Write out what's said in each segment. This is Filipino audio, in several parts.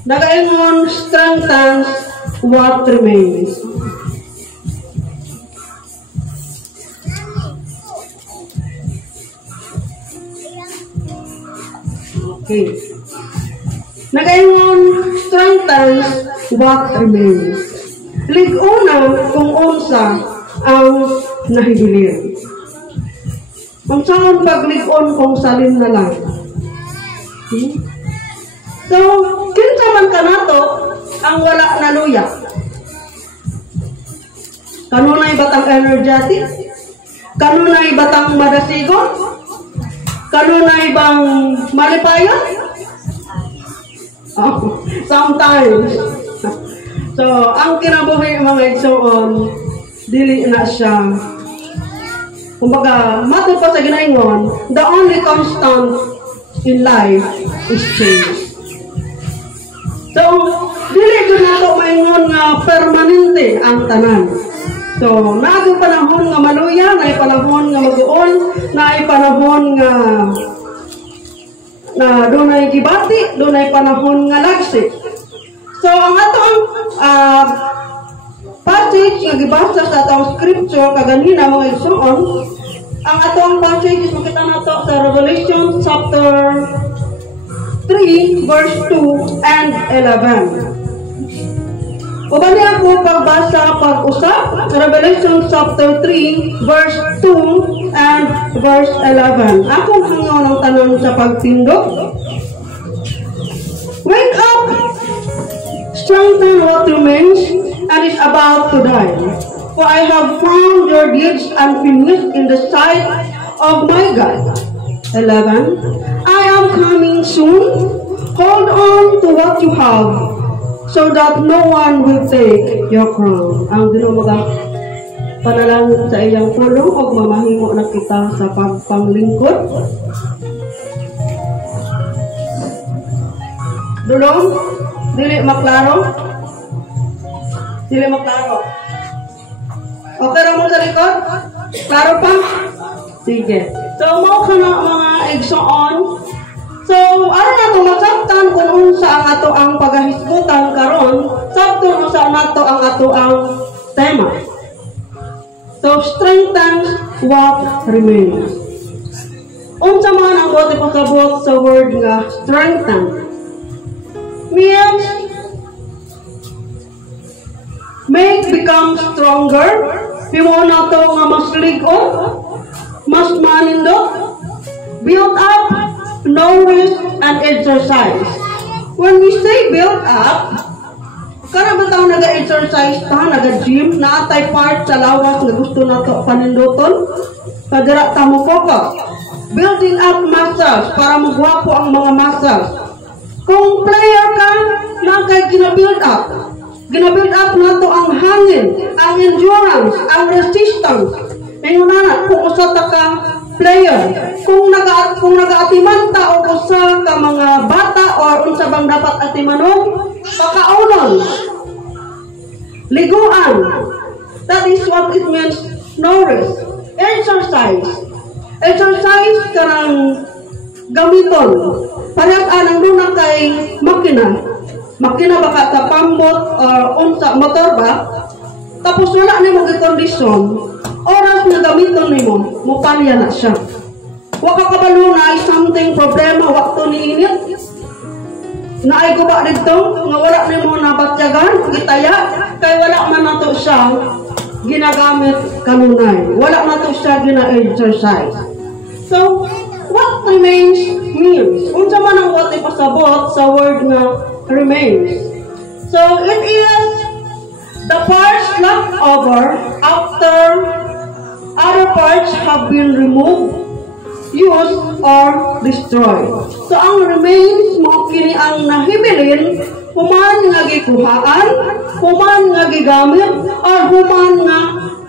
Nagaingon strengthens what remains. Okay. Nagaingon strengthens what remains. Lig-una kung unsa ang nahibilir. Kung saan pag-lig-on kung salin na lang. So, kinsa man ka nato ang wala na luya. Kanunay batang energetic? Kanunay batang madasigon? Kanunay bang malipayon? Oh, sometimes. So, ang kinabuhi mga igsoon, dili na siya. Kumbaga, mato pa sa ginaingon, the only constant in life is change. So, dili ko na ito maingon nga permanente ang tanan. So, naaging panahon nga maluya, naay panahon nga mag-uon, naay panahon nga dunay gibati, dunay panahon nga lagsik. So, ang atong passage nga gibasa sa atong scripture kaganina mga igsoon, ang atong passage is makita nato sa Revelation chapter 3 verse 2 and 11. Ubani ako pagbasa pag-usap Revelation chapter 3 verse 2 and verse 11. Akong hangaw ng tanan sa pagtindog. Wake up, strengthen what remains and is about to die. For I have found your deeds unfinished in the sight of my God. 11. I am coming soon. Hold on to what you have, so that no one will take your crown. Ang dinumaga panalangin sa iyang pulong o mamahimo na kita sa pagpanglingkod. Dulong, dili maklaro. Dili maklaro. Okay ra mo sa likod? Klaro pa? Sige. So, mo ka na mga igsoon. So, ano na ito masabtan kung unsa ang ato ang paghahisgutan karon, sabton unsa nato ang ato ang tema. So, strengthen what remains. Unsa man ang bote pasabot sa word nga strengthen. Means make become stronger. Pimo na to nga mas ligon, mas manindot, build up, nourish, and exercise. When we say build up, karang bitaw naga-exercise ta, naga-gym, naatay part sa lawas na gusto nato paninduton, kadira ta mo focus. Building up muscles para magwapo ang mga muscles. Kung player ka, lang kay gina-build up. Gina-build up nato ang hangin, ang endurance, ang resistance. Ngayon na, kung usata ka player, kung nag-atiman ta o usa ka mga bata or unsa bang dapat atimanon, pakaunon, liguan. That is what it means, nourish. Exercise. Exercise karang gamiton. Palyat ang luna kay makina. Makina baka sa pambot or unsa motor ba? Tapos wala nimo gikondisyon. Oras na gamiton nimo, mupalya na siya. Wa ka kabalo na ay something problema wakto ni init. Naay guba dito nga wala nimo nabatyagan, gitaya kay wala man nato siya ginagamit kanunay. Wala nato siya gina-exercise. So, what remains means. Unsa man ang what ipasabot sa word nga remains. So, it is the parts left over after other parts have been removed, used, or destroyed. So, ang remains mo kini ang nahibilin, human nga gikuhaan, human nga gigamit, or human nga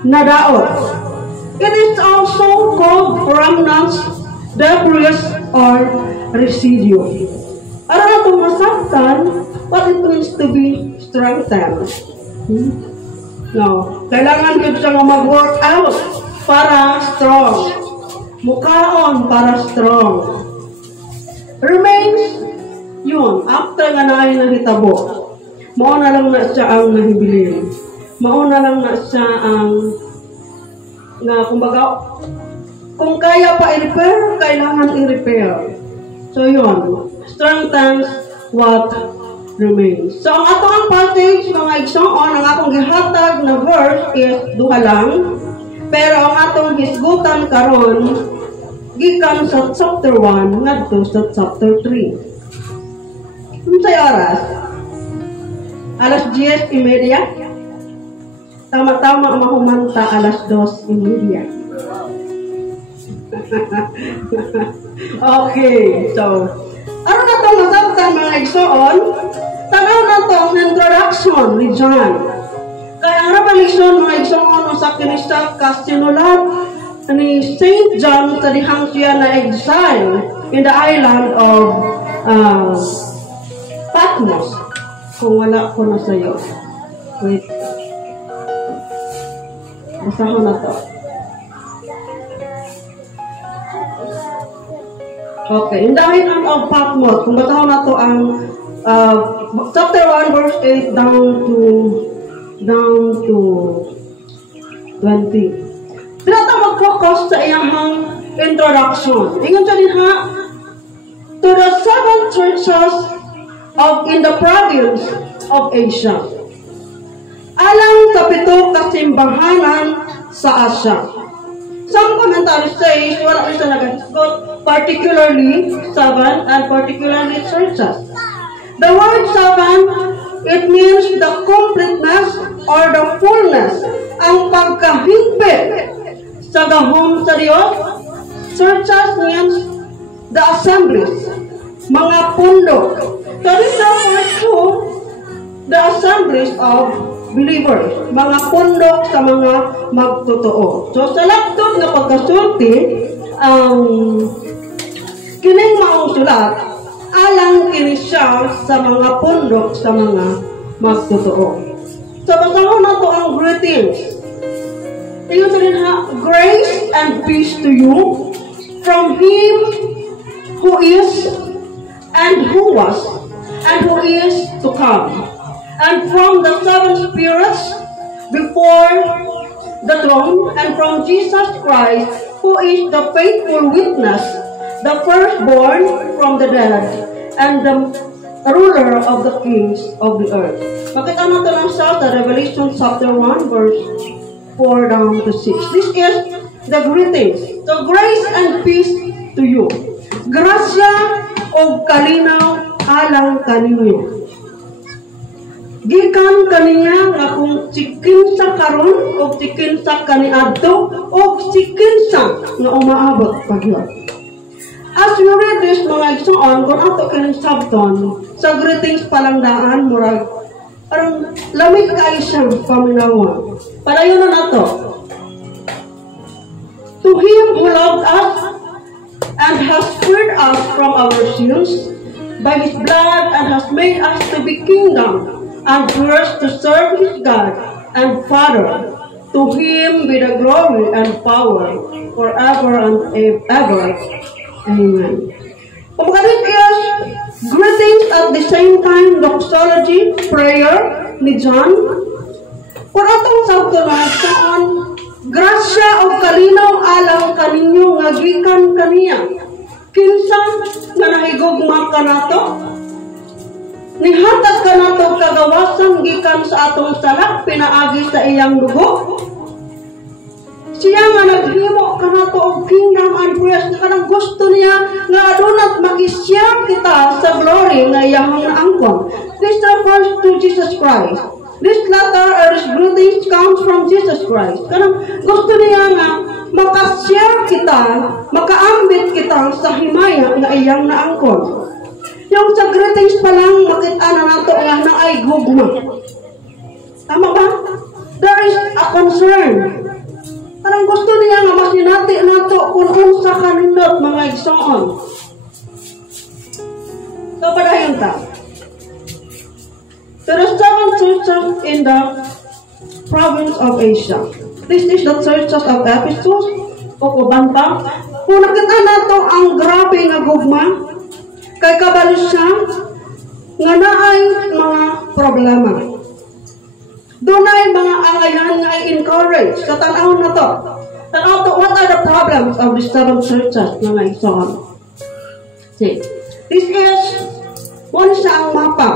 nadaot. It is also called remnants, debris, or residue. Ano na itong masaktan, what it means to be strengthened. No. Kailangan ko siya mag-work out para strong. Mukaon para strong. Remains yun, after nga na ay nahitabo, mauna lang na siya ang nahibilin. Mauna lang na siya ang nga kumbaga, kung kaya pa i-repair, kailangan i-repair. So yun, strengthens what remains. So ang atong passage, mga igsoon, ang atong gihatag na verse is duha lang, pero ang atong hisgutan karon gikan sa chapter 1 ngadto sa chapter 3. Unsay oras? Alas 10:30. Tama-tama mahumanta alas 2:30. Okay, so ano na itong nasabtan mga igsoon? Tanaw na itong introduction ni John. Kaya ang revelation mga igsoon sa kinisa kasinulat ni Saint John sa dihang siya na exile in the island of Patmos. Kung wala ko na sa'yo. Wait. Basahan na to. Okay. In the island of Patmos, kung basahan na to ang chapter 1 verse 8 down to 20. Tinata mag-focus sa iyang introduction. Ingon siya din ha, to the 7 churches in the province of Asia. Alang sa 7 kasimbahanan sa Asia. Some commentaries say, wala rin siya nag-hisgot, particularly 7 and particularly churches. The word 7, it means the completeness or the fullness, ang pagkahigpit sa gahom sa Diyos. Churches means the assemblies, mga pundok. So this refers to the assemblies of believers, mga pundok sa mga magtotoo. So sa laptop na pagkasulti, kining maong sulat, alang kini siya sa mga pundok sa mga magtotoo. So basahon na to ang greetings. Tingnan sa rin ha, grace and peace to you from Him who is and who was and who is to come, and from the 7 spirits before the throne, and from Jesus Christ, who is the faithful witness, the firstborn from the dead, and the ruler of the kings of the earth. Makita natin ang sa Revelation chapter 1 verse 4 down to 6. This is the greetings. So grace and peace to you. Grasya o kalinaw alang kaninyo. Gikan kaniya nga kung sikinsa karon o sikinsa kaniadto o sikinsa nga umaabot pagyon. As you read this mga igsoon, kung ato kining sabton, sa greetings palangdaan, murag, parang lamig kayo siyang paminawa. Padayon na nato. To Him who loved us and has freed us from our sins by His blood and has made us to be kingdom and prayers to serve His God and Father. To Him be the glory and power forever and ever. Amen. Pagkakit is greetings at the same time doxology, prayer ni John. Kung atong sabto na saan, grasya o kalinaw alang kaninyo nga gikan kaniya. Kinsa nga nahigugma ka nato? Nihatag ka nato kagawasan gikan sa atong salak pinaagi sa iyang dugo. Siya nga naghimo ka nato og kingdom and praise nga kanang gusto niya nga adunat makisya kita sa glory nga iyang naangkon. This refers to Jesus Christ. This letter or this greetings comes from Jesus Christ. Kanang gusto niya nga makasya kita, makaambit kita sa himaya nga iyang naangkon. Yung sa greetings pa lang, makita na nato nga na ay gugma. Tama ba? There is a concern. Parang gusto niya nga masinati nato kung unsa kanindot mga igsoon. So, padayon ta. There are 7 churches in the province of Asia. This is the churches of Ephesus o Kubanta. Kung nakita nato ang grabe nga gugma, kay kabalo siya nga naay mga problema. Dunay mga angayan nga i-encourage katanahon na to. Tanaw to, what are the problems of the 7 churches na nga igsoon? See, this is one sa ang mapa.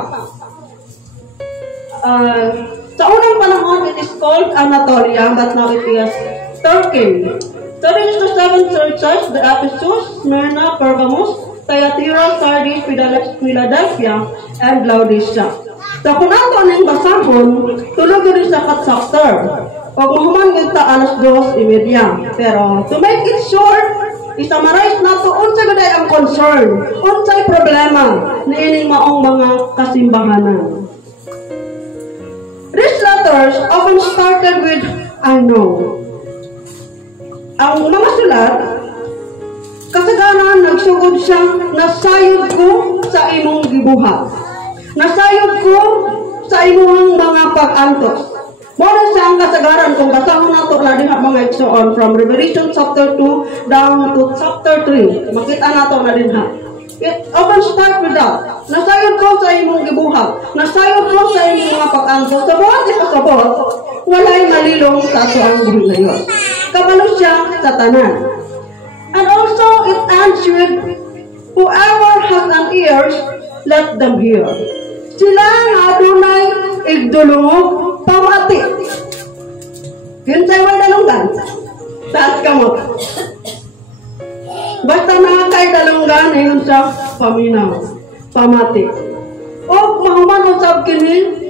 Sa unang panahon, it is called Anatolia, but now it is Turkey. So this is the 7 churches, the Ephesus, Smyrna, Pergamos, Thyatira, Sardis, Philadelphia, and Laodicea. So kung nato nang basahon, tulog rin sa chapter. Pag mahuman kita alas 2:30. Pero to make it short, i-summarize nato unsay gaday ang concern, unsay problema niining maong mga kasimbahanan. These letters often started with I know. Ang mga sulat, kasagaran nagsugod siyang nasayod ko sa imong gibuhat. Nasayod ko sa imong mga pag-antos. Muna siyang kasagaran kung kasama nato na diha mga igsoon from Revelation chapter 2 down to chapter 3. Makita nato na diha. It often start with that. Nasayod ko sa imong gibuhat. Nasayod ko sa imong mga pag-antos. Sa buhat di kasabot, walay malilong sa ato ang buhilayon. Kabalo siya sa tanan. And also it ends with, whoever has an ears, let them hear. Sila nga adunay igdulungog pamati. Yun sa'yo ay dalunggan. Taas ka mo. Basta na kay dalunggan, yun sa paminaw. Pamati. O mahuman usab kini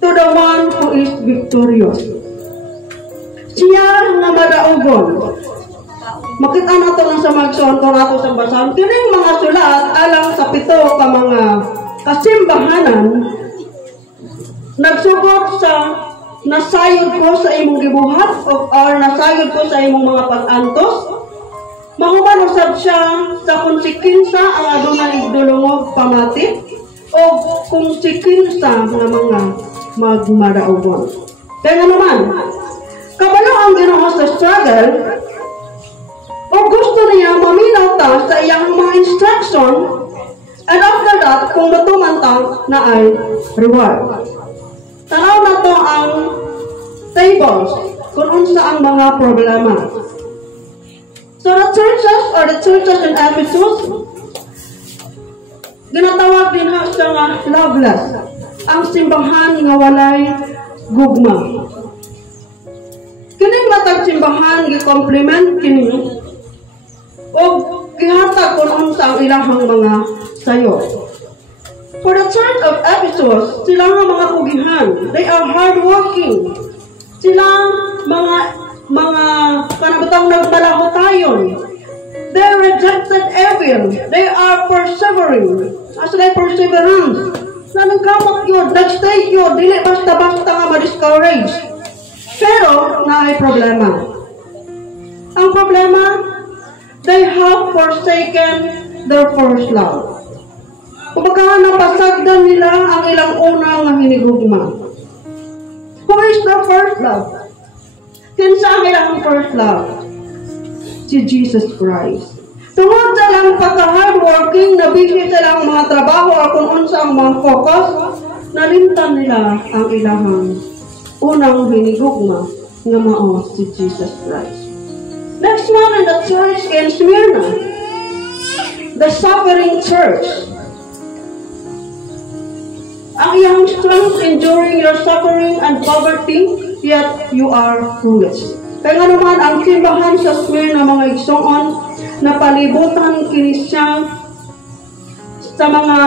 to the one who is victorious. Siya nga madaugon. Makita nato lang sa magsoon kung ato sa basahan. Kining mga sulat alang sa 7 ka mga kasimbahanan nagsugot sa nasayod ko sa imong gibuhat or nasayod ko sa imong mga pag-antos. Mahuman usab siya sa konsekensa ang adunay igdulungog pamati o konsekensa nga mga magmadaugon. Kaya naman, kabalo ang Ginoo sa struggle o gusto niya maminaw ta sa iyang mga instruction, and after that, kung matuman ta na ay reward. Tanaw na to ang tables kung unsa ang mga problema. So the churches in Ephesus, ginatawag din ha siya nga loveless, ang simbahan nga walay gugma. Kining matag simbahan gi-compliment kini o gihatag kung unsa ang ilahang mga sayo. For the church of Ephesus, sila nga mga kugihan. They are hardworking. Sila mga kanabutang nagmalahotayon. They rejected evil. They are persevering. As they perseverance. Nanangkamot yun. Nagstay yun. Dili basta-basta nga ma-discourage. Pero, naay problema. Ang problema, they have forsaken their first love. Kumbaga napasagdan nila ang ilang unang hinigugma. Who is their first love? Kinsa ang ilang first love? Si Jesus Christ. Tungod sa lang pagka-hardworking, na busy sa lang mga trabaho o kung unsa ang mga focus, nalimtan nila ang ilang unang hinigugma nga mao si Jesus Christ. Next one in the church in Smyrna, the suffering church. Ang iyang strength enduring your suffering and poverty, yet you are foolish. Kaya nga naman, ang simbahan sa Smyrna mga igsoon, na palibutan kini siya sa mga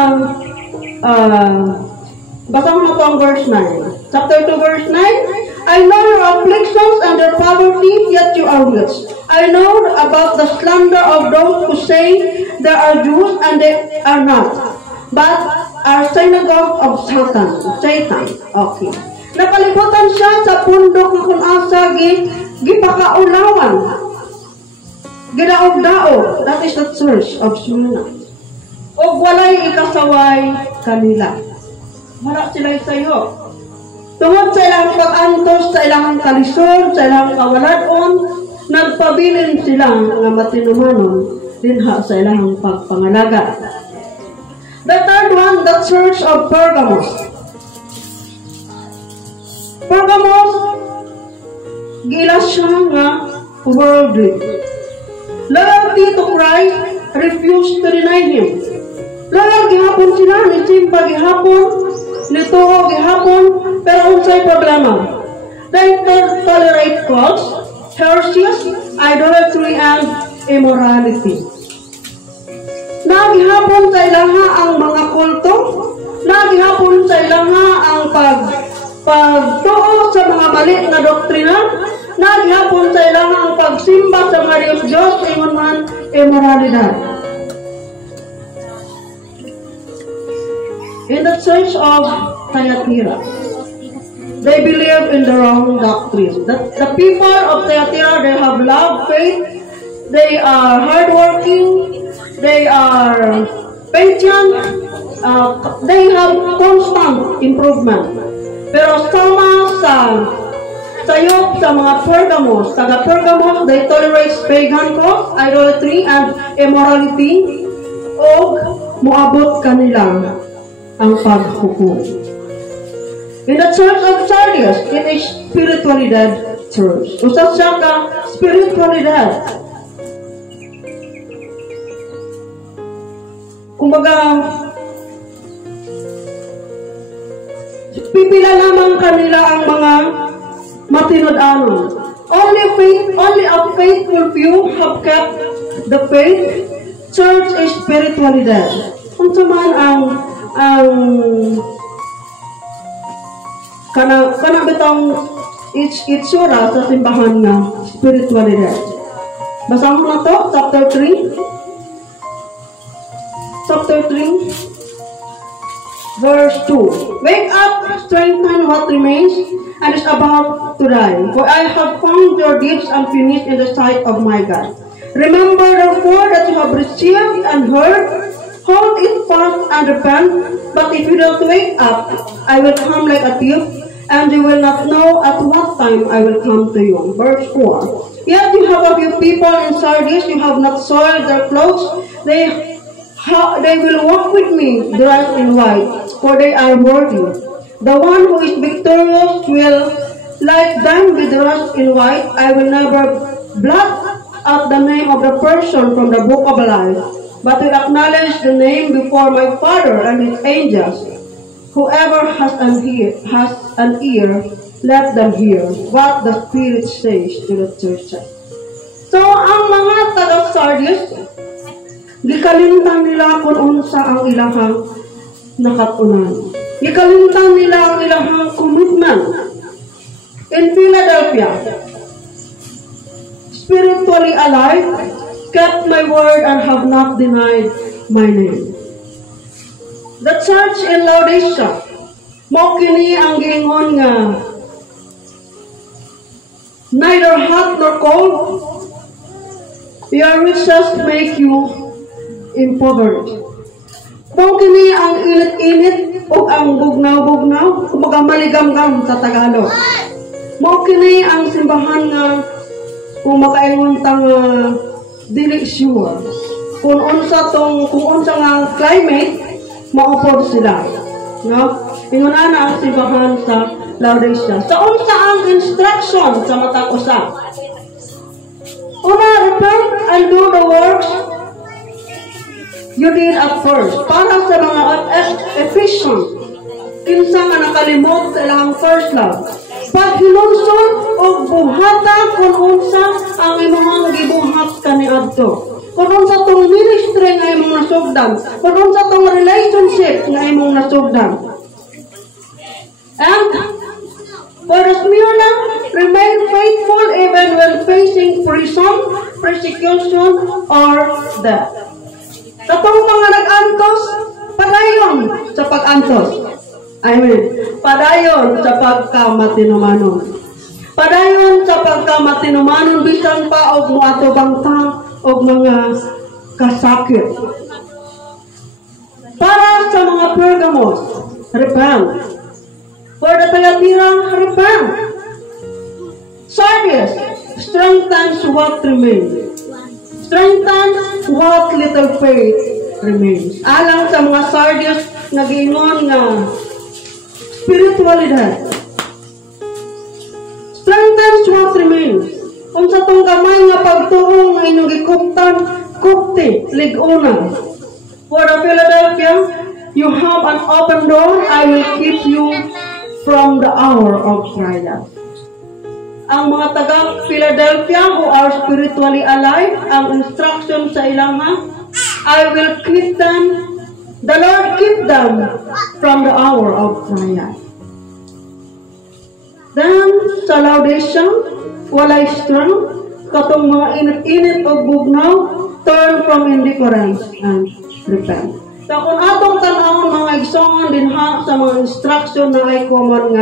basang na po ang verse 9. Chapter 2 verse 9, I know your afflictions and your poverty, yet you are rich. I know about the slander of those who say they are Jews and they are not, but are synagogue of Satan. Okay. Napalibutan siya sa pundok na kung asa gipakaulawan. Gidaog-daog. That is the church of Smyrna. O walay ikasaway kanila. Wala sila sayo. Tungod sa ilang pag-antos, sa ilang kalisod, sa ilang kawaladon, nagpabilin sila nga matinumanon dinha sa ilang pagpangalaga. The third one, the Church of Pergamos. Pergamos, gila siya nga worldly. Loyalty to Christ, refused to deny Him. Loyal gihapon sila, nisimba gihapon, nituo gihapon, pero unsay problema. They tolerate cults, heresies, idolatry, and immorality. Nagihapon sa ilaha ang mga kulto, nagihapon sa ilaha ang pagtuo sa mga mali na doktrina, nagihapon sa ilaha ang pagsimba sa mga Diyos, ingon man immoralidad. In the church of Thyatira, they believe in the wrong doctrine. The people of Thyatira, they have love, faith, they are hardworking, they are patient, they have constant improvement. Pero sama sa sayop sa mga Pergamos, taga-Pergamos, they tolerate pagan cults, idolatry, and immorality, o muabot kanila ang paghukom. In the church of Sardis, it is spiritually dead church. Usap siya ka spiritually dead. Kumbaga, pipila lamang kanila ang mga matinod-anon. Only a faithful few have kept the faith. Church is spiritually dead. Kung saman ang kana bitang itsura sa simbahan nga spiritually dead. Basahin mo na to, chapter 3. Chapter 3, verse 2. Wake up, strengthen what remains, and is about to die. For I have found your deeds unfinished in the sight of my God. Remember therefore that you have received and heard, hold it fast and repent. But if you don't wake up, I will come like a thief, and you will not know at what time I will come to you. Verse 4. Yet you have a few people in Sardis, you have not soiled their clothes. They will walk with me dressed in white, for they are worthy. The one who is victorious will, like them, be dressed in white. I will never blot out the name of the person from the book of life, but will acknowledge the name before my Father and His angels. Whoever has an ear, let them hear what the Spirit says to the churches. So, ang mga taga-Sardis, gikalimtan nila kung unsa ang ilahang nakatunan. Gikalimtan nila ang ilahang commitment. In Philadelphia, spiritually alive, kept my word and have not denied my name. The church in Laodicea, mao kini ang giingon nga neither hot nor cold, your riches make you impoverished. Mao kini ang init-init o ang bugnaw-bugnaw, kumbaga maligam-gam sa Tagalog. Mao kini ang simbahan nga kung makaingon tang dili sure. Kung unsa nga climate, maupod sila. No? Ingon ana ang simbahan sa Laodicea. Sa unsa ang instruction sa matag usa? Una, repent and do the works you did at first. Para sa mga Ephesians, kinsa nga nakalimot sa ilang first love. Paghilunsod o buhata kung unsa ang imong gibuhat kaniadto. Kung unsa tong ministry nga imong nasugdan, kung unsa tong relationship nga imong nasugdan. And for the Smyrna, remain faithful even when facing prison, persecution, or death. Katong mga nag-antos, padayon sa pag-antos. Padayon sa pagkamatinumanon. Padayon sa pagkamatinumanon, bisan pa og muato bangta og mga kasakit. Para sa mga Pergamos, repent. For the Thyatira, repent. Sardis, strengthens what remains. Strengthen what little faith remains. Alang sa mga Sardis nga giingon nga spiritualidad. Strengthens what remains. Kung sa tong gamay nga pagtuong nga inyong gikuptan, kupti, liguna. For the Philadelphia, you have an open door. I will keep you from the hour of trial. Ang mga taga-Philadelphia who are spiritually alive, ang instruction sa ilang I will keep them, the Lord keep them from the hour of trial. Then, sa Laodicea, walay strength, katong mga init-init o bugnaw, turn from indifference and repent. So, kung atong tanawon mga igsoon din sa mga instruction na ay common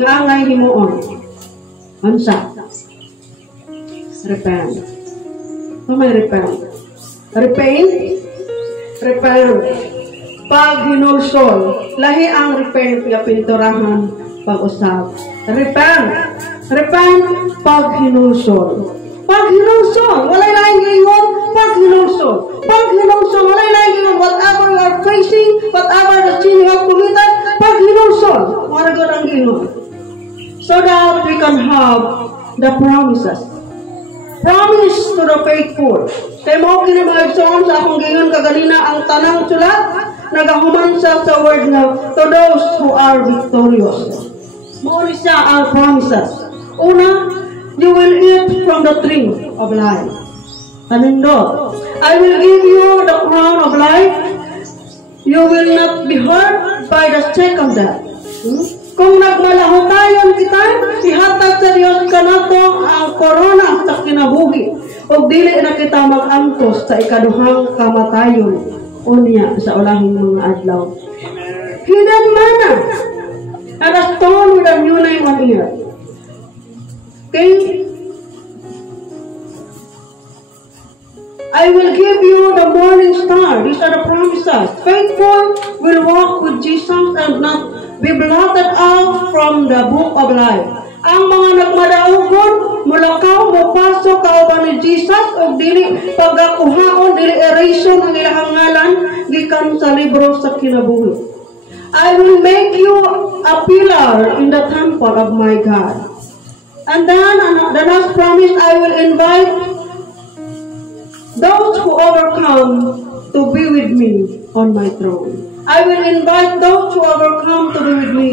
nga angay himuon. Unsa? Repent. So, may repent. Repent. Pag hinulsol. Lahi ang repent nga pinturahan pag-usap. Repent. Pag hinulsol. Pag hinulsol. Walay laing gingon. Pag hinulsol. Walay laing gingon. Whatever you are facing, whatever the sin you have committed, pag hinulsol. Maragod ang gingon. So that we can have the promises. Promise to the faithful. Kaya mo kinamagsoon sa akong gingon kaganina ang tanang sulat, nagahuman siya sa word na to those who are victorious. Mauli siya ang promises. Una, you will eat from the tree of life. Anindot, I will give you the crown of life. You will not be hurt by the second death. Kung nagmalahutayon kita, ihatag sa Diyos kanato ang korona sa kinabuhi. O dili na kita mag-angkos sa ikaduhang kamatayon. Unya sa ulahing mga adlaw. Hidden manna and a stone with a new name on it. Okay? I will give you the morning star. These are the promises. Faithful will walk with Jesus and not be blotted out from the book of life. Ang mga nagmadaugon, mulakaw, mupasok, kauban ni Jesus, o dili pagakuhaon, dili erasyon ang ilang ngalan, gikan sa libro sa kinabuhi. I will make you a pillar in the temple of my God. And then, the last promise, I will invite those who overcome to be with me on my throne. I will invite those who overcome to be with me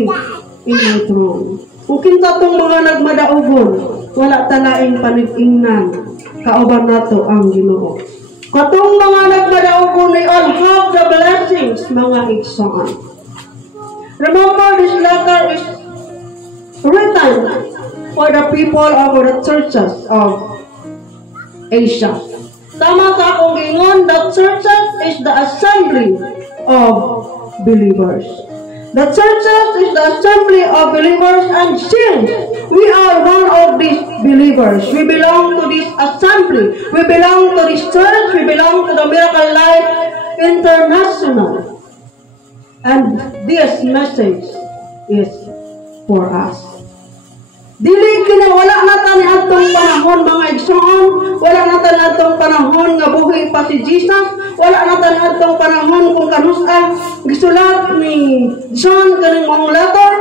in my throne. Kung kinsa tong mga nagmadaugon, wala talaing panigingnan, kauban nato ang Ginoo. Katong mga nagmadaugon, they all have the blessings, mga igsoon. Remember, this letter is written for the people of the churches of Asia. Tama ka akong gingon, the churches is the assembly of believers. The churches is the assembly of believers, and since we are one of these believers, we belong to this assembly, we belong to this church, we belong to the Miracle Life International. And this message is for us. Dili wala na tani atong panahon mga igsoon, wala na tani atong panahon nga buhi pa si Jesus, wala na tani atong panahon kung kanus-a gisulat ni John kaning mga letter.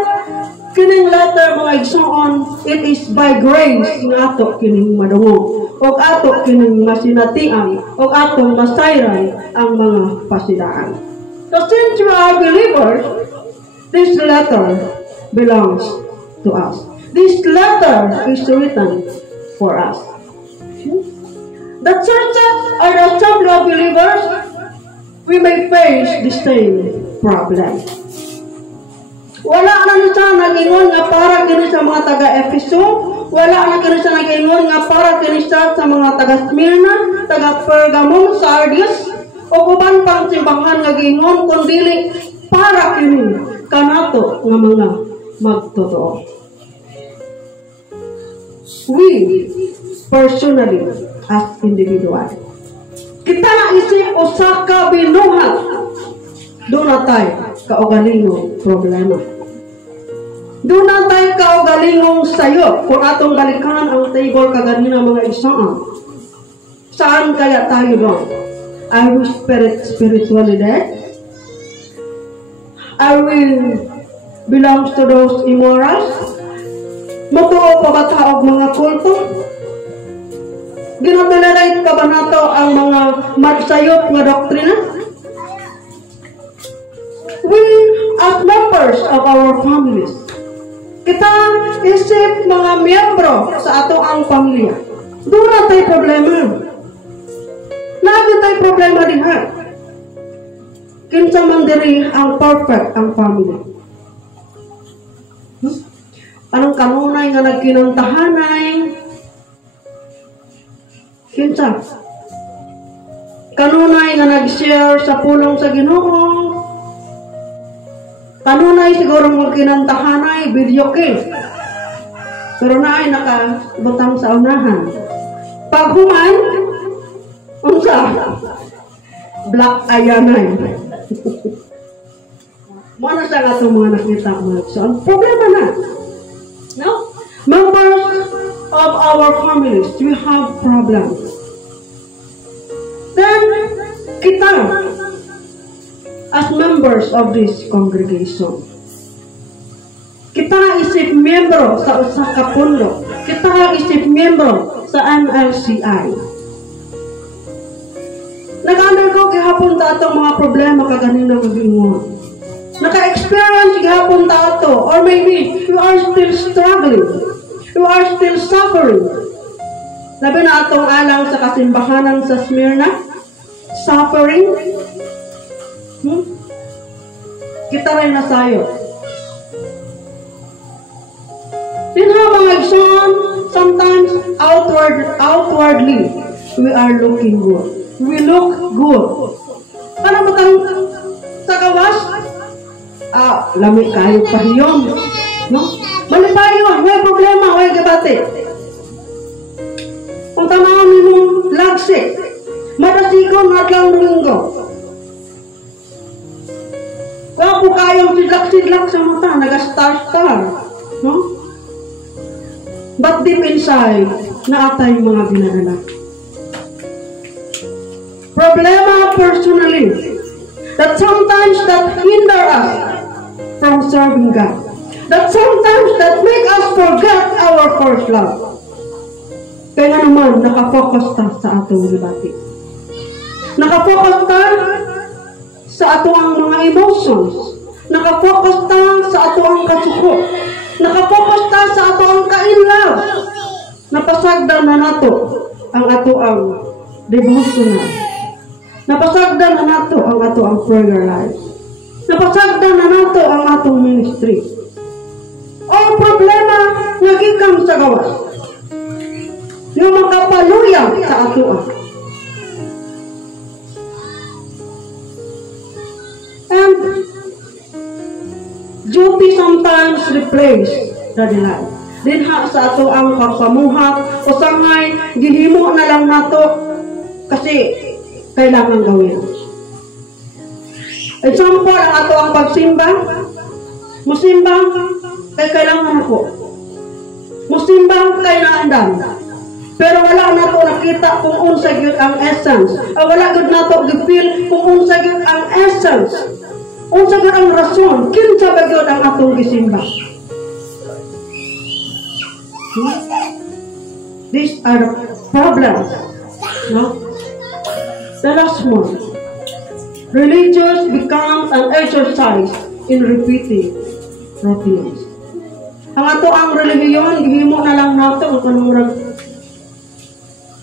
Kining letter mga igsoon, it is by grace nga ato kining madungo, o ato kining masinatian, o atong masayran ang mga pasidaan. So since you are believers, this letter belongs to us. This letter is written for us. The churches are the assembly of believers. We may face the same problem. Wala na siya nag-ingon nga para kini sa mga taga-Efeso. Wala na kini siya nag-ingon nga para kini sa mga taga-Smyrna, taga-Pergamum, Sardis, o uban pang simbahan nga gingon, kundili para kini kanato nga mga magtotoo. We, personally, as individual, kita na isip usa ka binuhat, doon na tayo kaugalingong problema. Doon na tayo kaugalingong sayo, kung atong balikan ang table kaganina mga isaan. Saan kaya tayo doon? Are we spiritually dead? Are we belongs to those immorals? Matuo pa ba taog mga kulto? Ginatolerate ka ba nato ang mga magsayop nga doktrina? We, as members of our families, kita isip mga miyembro sa ato ang pamilya. Doon na tayo problema. Lagi tayo problema din ha. Kinsa man diri ang perfect ang family. Anong kanunay nga nagkinantahanay? Kinsa? Kanunay nga nag-share sa pulong sa Ginoo? Kanunay siguro magkinantahanay, video game. Pero na ay nakabutang sa unahan. Paghuman, unsa? Black ayanay. Muna sa nga itong mga nakita mo. So, ang problema na. No? Members of our families, we have problems. Then, kita, as members of this congregation, kita isip miyembro sa usa ka pundo. Kita isip miyembro sa MLCI. Nag-undergo gihapon ta atong mga problema kaganina nga giingon. Naka-experience gihapon ta ato, or maybe you are still struggling. You are still suffering. Labi na atong alang sa kasimbahanan sa Smyrna, suffering. Kita rin nasayo. Sinha mga igsoon, sometimes outwardly, we are looking good. We look good. Ano ba tang sa gawas? Lami kayo pahiyom. No? Bali payo, may problema, may gabate. Kung tanawin mo, lagsik. Madasigaw na lang linggo. Wapo kayong sidlak-sidlak sa mata, naga-star-star. No? But deep inside, naatay mga ginagawa. Problema personally, that sometimes that hinder us from serving God. That sometimes that make us forget our first love. Kaya naman, nakafocus ta sa atong debate. Nakafocus ta sa atong mga emotions. Nakafocus ta sa atong kasuko. Nakafocus ta sa atong kainlaw. Napasagdan na nato ang atong devotional. Napasagdan na nato ang atong prayer life. Napasagdan na nato ang atong ministry. O problema nga gikan sa gawas. Yung makapaluyang sa atoa. And duty sometimes replace the delight. Dinha sa ato ang pagpamuhat o sangay, gihimo na lang nato kasi kailangan gawin. Example, ang ato ang pagsimba. Musimba, kay kailangan ako. Musimba, kay naandan. Pero wala na to nakita kung unsa gyud ang essence. Wala gyud na to gipil kung unsa gyud ang essence. Unsa gyud ang rason. Kinsa ba gyud ang atong gisimba? These are the problems. No? The last one. Religious becomes an exercise in repeating routines. Ang ato ang relihiyon, gihimo na lang nato kung anong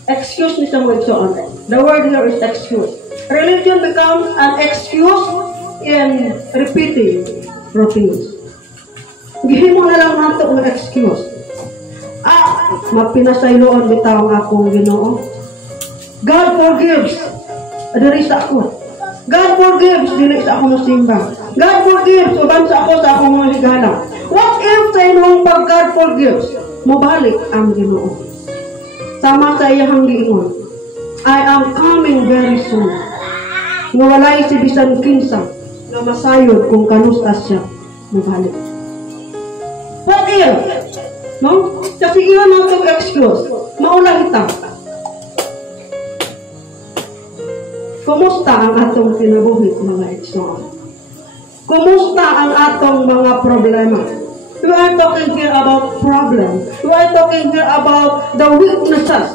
excuse ni sa mo igsoon. The word here is excuse. Religion becomes an excuse in repeating routines. Gihimo na lang nato ang excuse. Mapinasayloon bitaw ang akong Ginoo. God forgives. Diri sa ako. God forgives dili sa akong simba. God forgives uban sa ako sa akong mga higala. What if sa imong pag God forgives, mobalik ang Ginoo? Sama sa iyang giingon, I am coming very soon. Nga walay si bisan kinsa nga masayod kung kanusta siya mobalik. What if? No? Kasi iyon ang itong excuse. Maula kita. Kumusta ang atong kinabuhi, mga igsoon? Kumusta ang atong mga problema? We are talking here about problems. We are talking here about the weaknesses.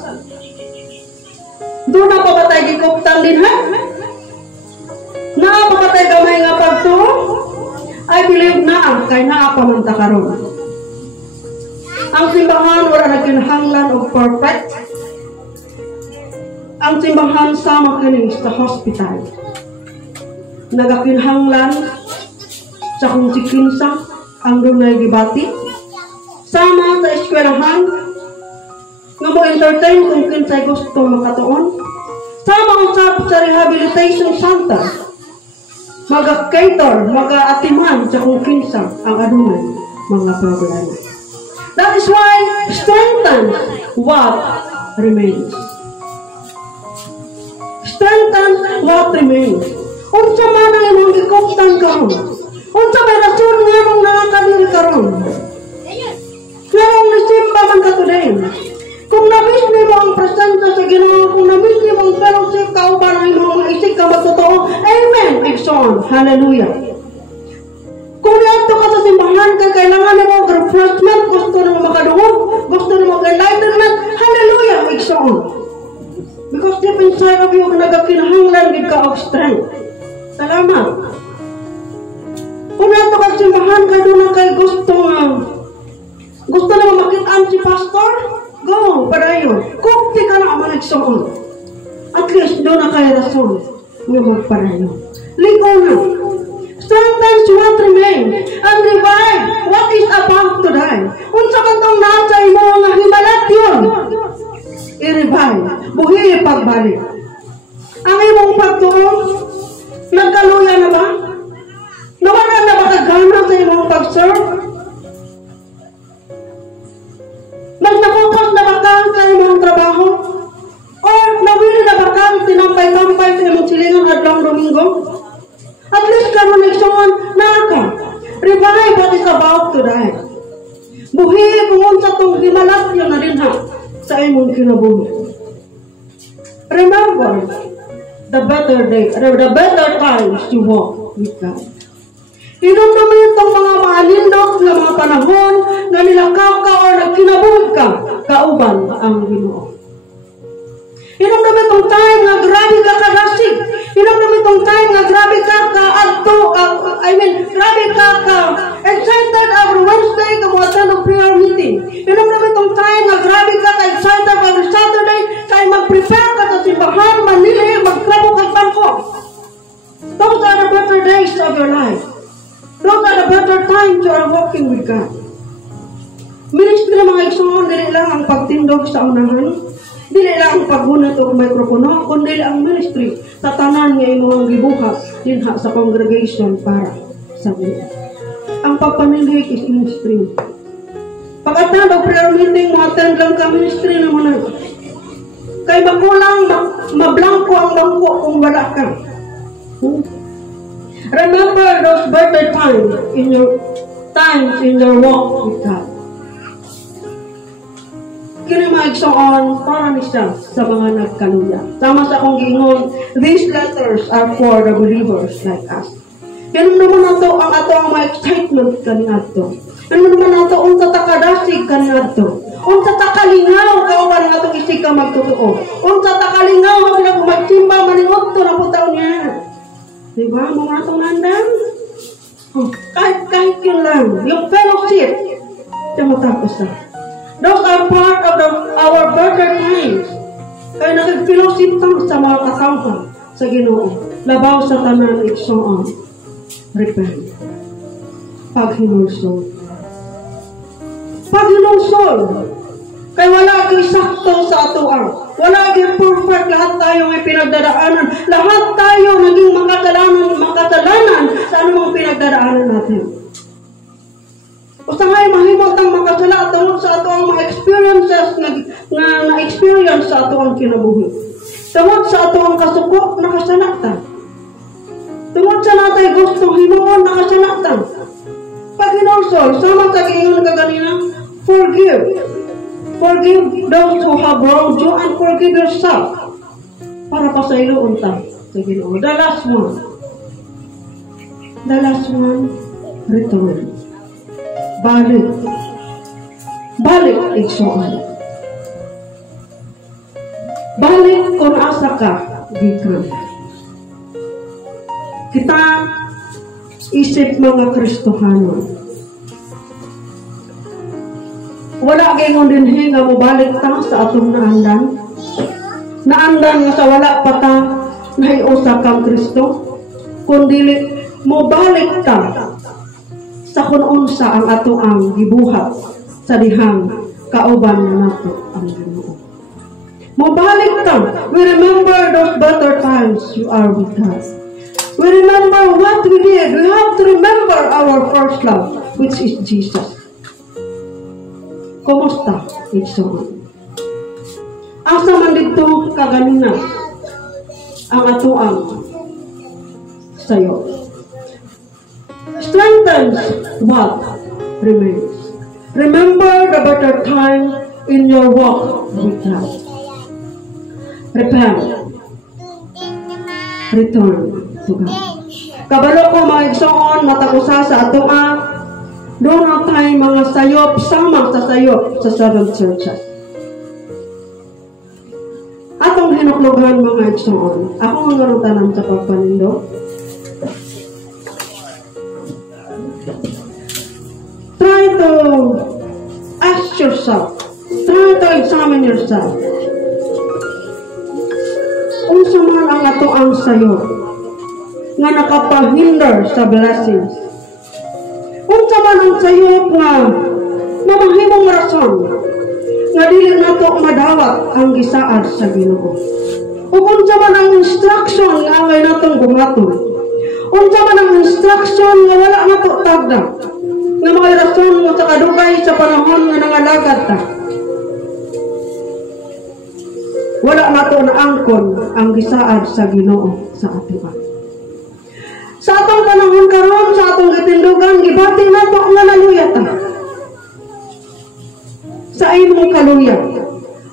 Doon na pa ba tayo gikuptan din, ha? Naa pa ba tayo gamay nga pagtuo? I believe na, kay naa pa man ta karon. Ang simbahan, wala na kinahanglan o perfect. Ang simbahan sama kini sa hospital. Nagakinhanglan sa kung sikinsa ang dunay gibati. Sama sa eskwelahan nga mo entertain kung kinsay gusto makatuon. Sama usab sa rehabilitation center. Maga-cater, maga-atiman sa kung kinsa ang adunay mga problema. That is why strengthen what remains. Strengthen what remains. Unsa man ang imong gikuptan karon? Unsa may rason nga nung nakakadiri karon? Kaya nasimba man ka today. Kung nabis mo ang presensya sa Ginoo, kung nabis mo ang fellowship kauban ang imong isig ka matotoo, amen, igsoon, hallelujah. Kung niadto ka sa simbahan ka, kailangan mo ang refreshment, gusto na mo makadungog, gusto na mo enlightenment, hallelujah, igsoon. Because deep inside of you, nagakinahanglan gid ka og strength. Salamat. Kung niadto ka sa simbahan ka, doon na kay gusto na mo makitaan si pastor, go, padayon. Kupti ka na ang igsoon. At least doon na kay rason nga magpadayon. Ligo na. Strengthen what remain and revive what is about to die. Unsa man tong nasa imo nga himalat yun, i-revive, buhi pagbalik. Ang imong pagtuon, nagkaluya na ba? Nawala na ba kagana sa imong pag-serve? Nagnakukas na ba ka sa imong trabaho? O nawili na ba ka tinampay-tampay sa imong silingan adlong Domingo? At least karon igsoon naka. Revive what is about to die. Buhi kung unsa tong himalat yun na dinha sa imong kinabuhi. Remember the better day, the better times you walk with God. Inumdumi itong mga maalindog na mga panahon na nilakaw ka o nagkinabuhi ka, kauban ang Ginoo. Inumdumi itong time na grabe ka kadasig. Inumdumi itong time na grabe ka grabe ka excited every Wednesday ka mo attend ng prayer meeting. Inumdumi itong time na grabe ka excited every Saturday kay mag-prepare ka sa simbahan, manili, magkrabo kang bangko. Those are the better days of your life. Those are the better times you are walking with God. Ministry mga igsoon, dili lang ang pagtindog sa unahan, dili lang ang paghunat o mikropono, kundi ang ministry sa tanan nga imong gibuhat dinha sa congregation para sa Ginoo. Ang pagpanilig is ministry. Pag-attend og prayer meeting, mo-attend lang ka ministry naman na. Kay makulang, mablangko ang bangko kung wala ka. Remember those better times in your walk with God. Kini maigsoon para ni siya sa mga nagkaluya. Sama sa akong giingon, these letters are for the believers like us. Yan naman nato ang ato ang mga excitement kaniadto. Yan naman nato unsa ta kadasig kaniadto. Unsa ta kalingaw kauban nga atong isig ka magtotoo. Unsa ta kalingaw nga pinag magsimba maningotto na putaw niya. Diba? Mga atong nandang. Kahit yun lang. Yung fellowship. Ito mo tapos na. Those are part of our better times. Kaya nakag-fellowship sa mga kasangka sa Ginoo. Labaw sa tanan igsoon. Repent. Paghinulsol. Paghinulsol. Kaya wala kang sakto sa atuang. Wala kang perfect. Lahat tayo may pinagdadaanan. Lahat tayo naging makasalanan sa anumang pinagdadaanan natin. O sa ngayon, mahimot ang makasala tungkol sa ato ang mga experiences na na-experience sa ato ang kinabuhi. Tungkol sa ato ang kasuko, nakasanatan. Tungkol sa natay gustong hinuon, nakasanatan. Pag hinulsol, sama sa giingon ka ganina, forgive. Forgive those who have wronged you and forgive yourself. Para pa sa iluon ta sa Ginoo. The last one. The last one, return. Balik. Balik, igsoon. Balik kung asa ka, gikan. Kita, isip mga Kristohanon. Wala kayo din nga mo balik ta sa atong naandan. Naandan nga sa wala pa ta nahiusa kang Kristo. Kundi mo balik ta sa kung unsa ang ato ang gibuhat sa dihang kauban na nato ang Ginoo. Mo balik ta. We remember those better times you are with us. We remember what we did. We have to remember our first love, which is Jesus. Kumusta, igsoon? Asa man dito kaganina ang atuang sayo. Strengthens what remains. Remember the better time in your walk with God. Repent. Return to God. Kabalo ko mga igsoon, matakusa sa atoa, doon na tayo mga sayop, sama sa sayop sa seven churches. Atong hinuklugan mga igsoon, ako mga rutanan sa pagpanindo. Try to ask yourself, try to examine yourself. Unsa man ang atoang sayop nga nakapahinder sa blessings. Unsa man ang sayop nga mamahimong rason nga dili nato madawat ang gisaad sa Ginoo. Ug unsa man ang instruction nga angay natong buhaton. Unsa man ang instruction nga wala nato tagda. Nga mga rason nga sa kadugay sa panahon nga nangalagad ta. Wala nato na angkon ang gisaad sa Ginoo sa atoa. Sa atong panahon karon, sa atong gitindugan, gibati nato nga naluya ta. Sa imong kaluya,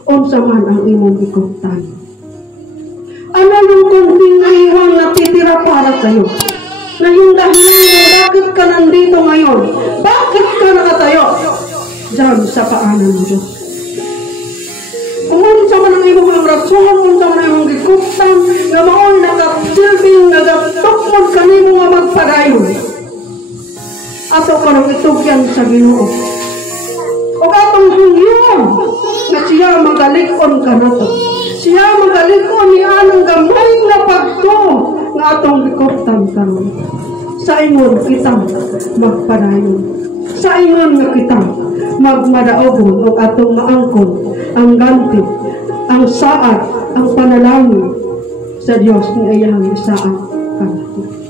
unsa man ang imong gikuptan. Ano yung kunting iwang natitira para sa iyo? Na yung dahilan bakit ka nandito ngayon? Bakit ka nakatayo? Diyan sa paanan ng Diyos. Kung unsa man ang imong rason, unsa man ang imong gikuptan, nga mao'y nakasilbing, nagatukmod kanimo nga magpadayon. Ato ka nang itugyan sa Ginoo. O atong hangyon, na siya magalikon ka na to. Siya magalikon ni anong gamay na pagto nga atong gikuptan karon. Sa ingon kitang magpadayon. Sa ingon nga kitang magmadaogon o atong maangkon ang ganti, ang saad, ang panalangin sa Diyos ng iyang isaan kanato.